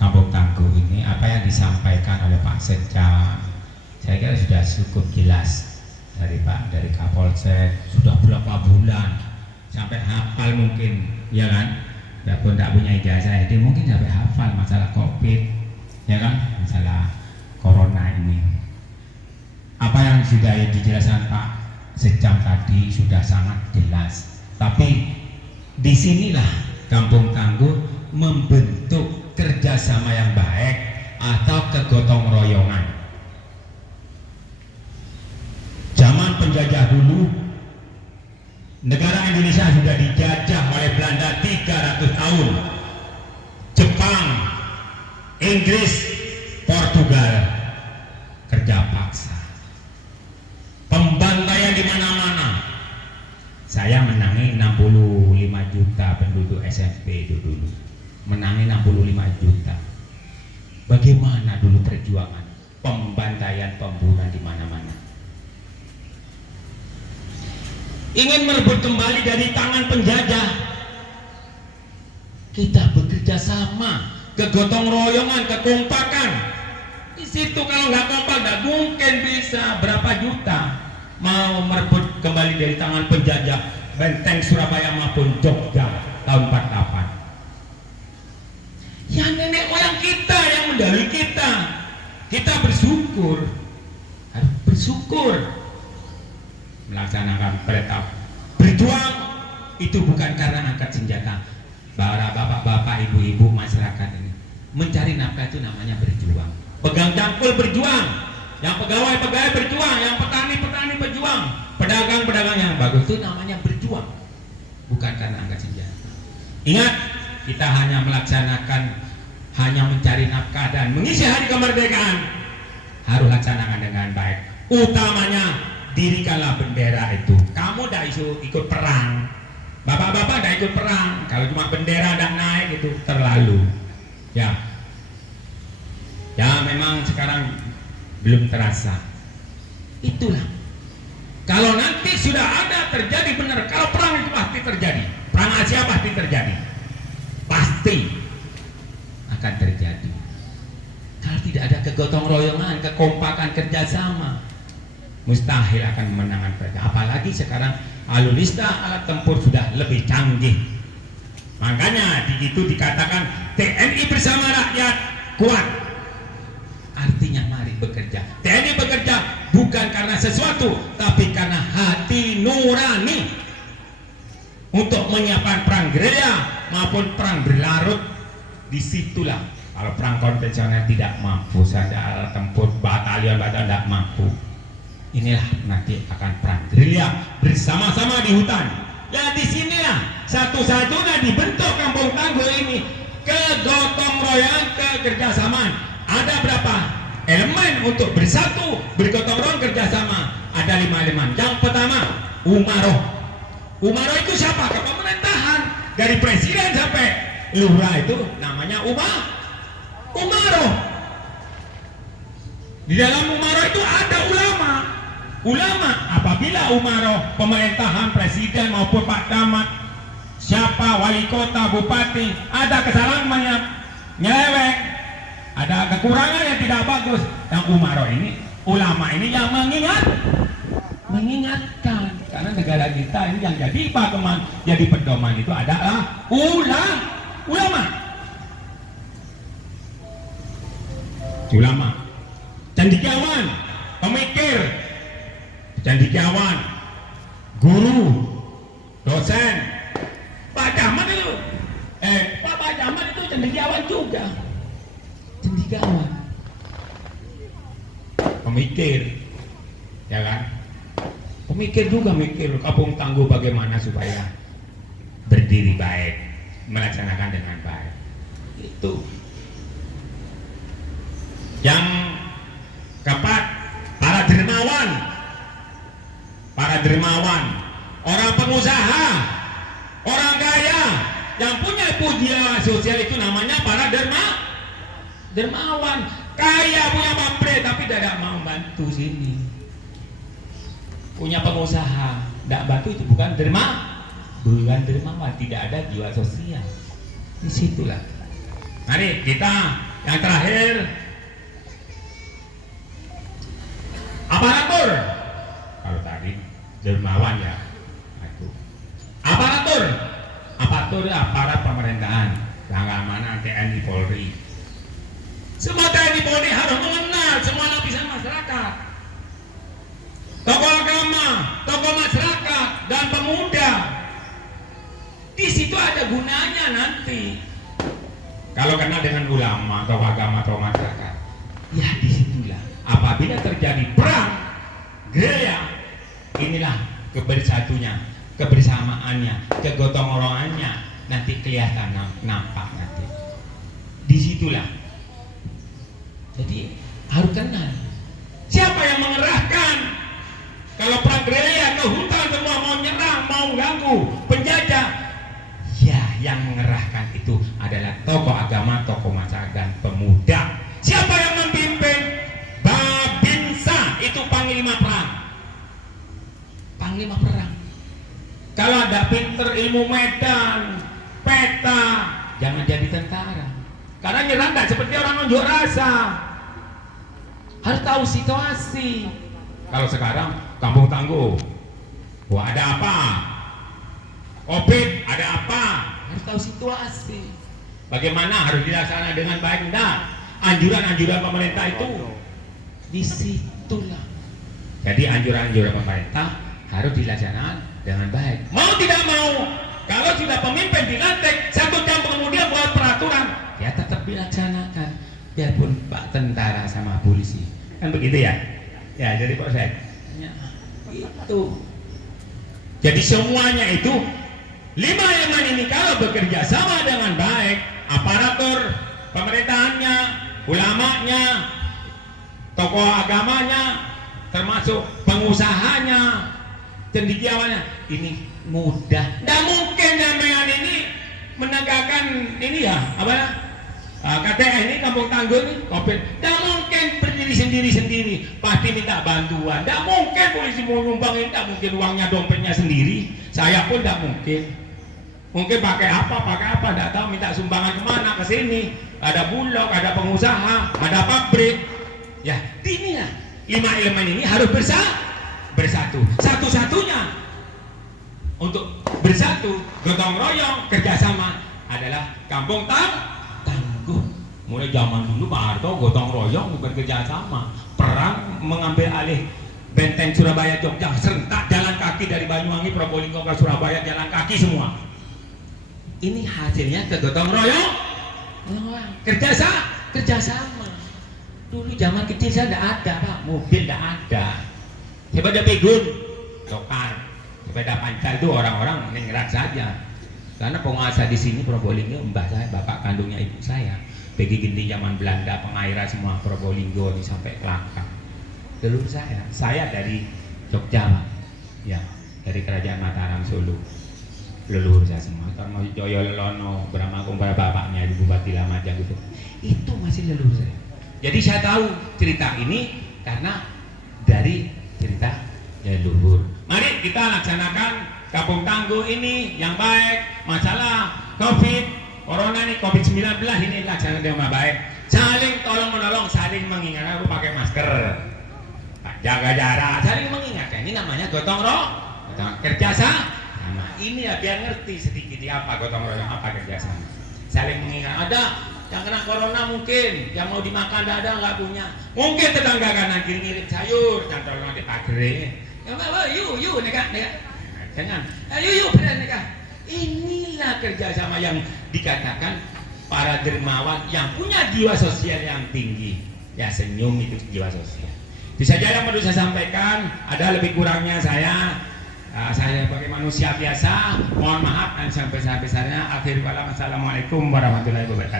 Kampung Tangguh ini apa yang disampaikan oleh Pak Sekda, saya kira sudah cukup jelas dari Kapolsek, sudah berapa bulan sampai hafal mungkin, ya kan? Walaupun tidak punya ijazah, dia mungkin sampai hafal masalah COVID, ya kan? Masalah corona ini. Apa yang sudah dijelaskan Pak Sekda tadi sudah sangat jelas. Tapi disinilah Kampung Tangguh membentuk kerjasama yang baik atau kegotong royongan. Zaman penjajah dulu, negara Indonesia sudah dijajah oleh Belanda 300 tahun. Jepang, Inggris, Portugal, kerja paksa, pembantaian di mana-mana. Saya menangi 65 juta penduduk SMP itu dulu, menangi 65 juta. Bagaimana dulu perjuangan pembantaian, pembunuhan di mana-mana. Ingin merebut kembali dari tangan penjajah, kita bekerja sama, kegotong royongan, kekompakan. Di situ kalau nggak kompak nggak mungkin bisa. Berapa juta mau merebut kembali dari tangan penjajah benteng Surabaya maupun Jogja tahun 48. Ya nenek moyang kita yang mendahului kita. Kita bersyukur, harus bersyukur melaksanakan perintah. Berjuang itu bukan karena angkat senjata. Para bapak-bapak, ibu-ibu masyarakat ini mencari nafkah itu namanya berjuang. Pegang cangkul berjuang, yang pegawai-pegawai berjuang, yang petani-petani berjuang, pedagang-pedagang yang bagus itu namanya berjuang, bukan karena angkat senjata. Ingat, kita hanya melaksanakan, hanya mencari nafkah dan mengisi hari kemerdekaan harus laksanakan dengan baik. Utamanya dirikanlah bendera itu. Kamu tidak ikut perang, bapak-bapak tidak ikut perang. Kalau cuma bendera dan naik itu terlalu. Ya memang sekarang belum terasa. Itulah. Kalau nanti sudah ada terjadi benar, kalau perang itu pasti terjadi. Perang Asia pasti terjadi. Pasti akan terjadi. Kalau tidak ada kegotong royongan, kekompakan, kerjasama, mustahil akan memenangkan mereka. Apalagi sekarang alutsista alat tempur sudah lebih canggih. Makanya di situ dikatakan TNI bersama rakyat kuat. Artinya mari bekerja. TNI bekerja bukan karena sesuatu, tapi karena hati nurani untuk menyiapkan perang gerilya maupun perang berlarut. Disitulah kalau perang konvensional tidak mampu, saja alat tempur batalion tidak mampu. Inilah nanti akan perang gerilya bersama-sama di hutan. Ya disinilah satu-satunya dibentuk Kampung Tangguh ini, kegotong royongan, kekerjasamaan. Ada berapa elemen untuk bersatu, bergotong royong, kerjasama? Ada 5 elemen. Yang pertama, umaroh. Umaroh itu siapa? Kepemerintahan dari presiden sampai lurah itu namanya umaroh. Di dalam umaroh itu ada ulama. Ulama apabila umaroh pemerintahan presiden maupun Pak Camat, siapa wali kota, bupati, ada kesalahan nyeleweng, ada kekurangan yang tidak bagus, yang umaroh ini, ulama ini yang mengingatkan. Karena negara kita ini yang jadi pakeman, jadi pedoman itu adalah ulama. Cendekiawan, pemikir, cendekiawan, guru, dosen. Pak Camat itu, Pak Camat itu cendekiawan juga. Cendekiawan, pemikir, ya kan? Pemikir juga mikir Kampung Tangguh bagaimana supaya berdiri baik, melaksanakan dengan baik. Itu. Yang keempat, para dermawan, orang pengusaha, orang kaya yang punya pujian sosial itu namanya para dermawan. Kaya punya pabrik tapi tidak mau bantu sini. Punya pengusaha tidak bantu, itu bukan dermawan, tidak ada jiwa sosial. Disitulah. Mari kita Yang terakhir, aparatur. Kalau tadi dermawan ya, itu aparatur. Aparatur aparat pemerintahan, keamanan TNI Polri. Semua TNI Polri harus mengenal semua lapisan masyarakat. Tokoh agama, tokoh masyarakat, dan pemuda. Di situ ada gunanya nanti. Kalau kenal dengan ulama, tokoh agama, tokoh masyarakat, ya disitulah apabila terjadi perang, gerilya, inilah kebersatunya, kebersamaannya, kegotong royongannya nanti kelihatan, nampak nanti. Disitulah. Jadi harus kenal siapa yang mengerahkan. Kalau perang gerilya ke hutan semua mau nyerang, mau ganggu penjajah, ya yang mengerahkan itu adalah tokoh agama, tokoh masyarakat, dan pemuda. Siapa yang memimpin? Babinsa, itu panglima perang. Panglima perang. Kalau ada pinter ilmu medan, peta, jangan jadi tentara. Karena nyerang tak seperti orang unjuk rasa. Harus tahu situasi. Kalau sekarang kampung tangguh, wah ada apa? Covid ada apa? Harus tahu situasi. Bagaimana harus dilaksanakan dengan baik? Nah, anjuran-anjuran pemerintah itu disitulah. Jadi anjuran-anjuran pemerintah harus dilaksanakan dengan baik. Mau tidak mau, kalau sudah pemimpin dilantik, 1 jam kemudian buat peraturan, ya tetap dilaksanakan. Biarpun Pak tentara sama polisi, kan begitu ya? Ya jadi Pak Sek, ya, itu. Jadi semuanya itu 5 elemen ini kalau bekerja sama dengan baik, aparatur pemerintahannya, ulamanya, tokoh agamanya, termasuk pengusahanya, cendekiawannya, ini mudah. Tidak mungkin sampean ini menegakkan ini ya, apa? KTN ini kampung tangguh ini Covid. Tidak mungkin berdiri sendiri-sendiri, pasti minta bantuan. Tidak mungkin polisi mau nyumbangin, tidak mungkin uangnya dompetnya sendiri. Saya pun tidak mungkin. Mungkin pakai apa, tidak tahu, minta sumbangan kemana, ke sini. Ada bulog, ada pengusaha, ada pabrik. Ya, inilah 5 elemen ini harus bersatu. Satu-satunya untuk bersatu, gotong royong, kerjasama adalah kampung tangguh. Mulai zaman dulu Pak Harto gotong royong bekerja sama, perang mengambil alih benteng Surabaya Jogja serentak, jalan kaki dari Banyuwangi Probolinggo ke Surabaya, jalan kaki semua. Ini hasilnya kegotong royong, kerjasama. Dulu zaman kecil saya tidak ada Pak, mobil tidak ada, sepeda pegun, lokar, sepeda pancal itu orang-orang nenggerak saja. Karena penguasa di sini Probolinggo mbah saya, bapak kandungnya ibu saya, pergi ginting zaman Belanda, pengairan semua Probolinggo ini sampai Kelakang. Leluhur saya dari Jogja Pak, ya dari Kerajaan Mataram Solo. Leluhur saya semua, Karno Joyo Lelono, Brahma Kumbara bapaknya di Bupati Lumajang itu masih leluhur saya. Jadi saya tahu cerita ini karena dari cerita leluhur. Mari kita laksanakan kampung tangguh ini yang baik. Masalah Covid, Corona ini, Covid-19 ini laksanakan dengan baik. Saling tolong menolong, saling mengingatkan. Aku pakai masker, jaga jarak, saling mengingatkan. Ini namanya gotong royong, kerjasama. Ini ya biar ngerti sedikit apa gotong royong, apa kerjasama. Saling mengingat. Ada yang kena corona mungkin, yang mau dimakan ada nggak punya. Mungkin tetangga kanan kiri ngirim sayur, dan tolong dipagri. Yuk, nikah. Jangan, yuk, benar nikah. Inilah kerjasama yang dikatakan para dermawan yang punya jiwa sosial yang tinggi. Ya senyum itu jiwa sosial. Bisa saja yang perlu saya sampaikan. Ada lebih kurangnya saya sebagai manusia biasa. Mohon maaf dan sampai besarnya. Akhirul kalam. Assalamualaikum warahmatullahi wabarakatuh.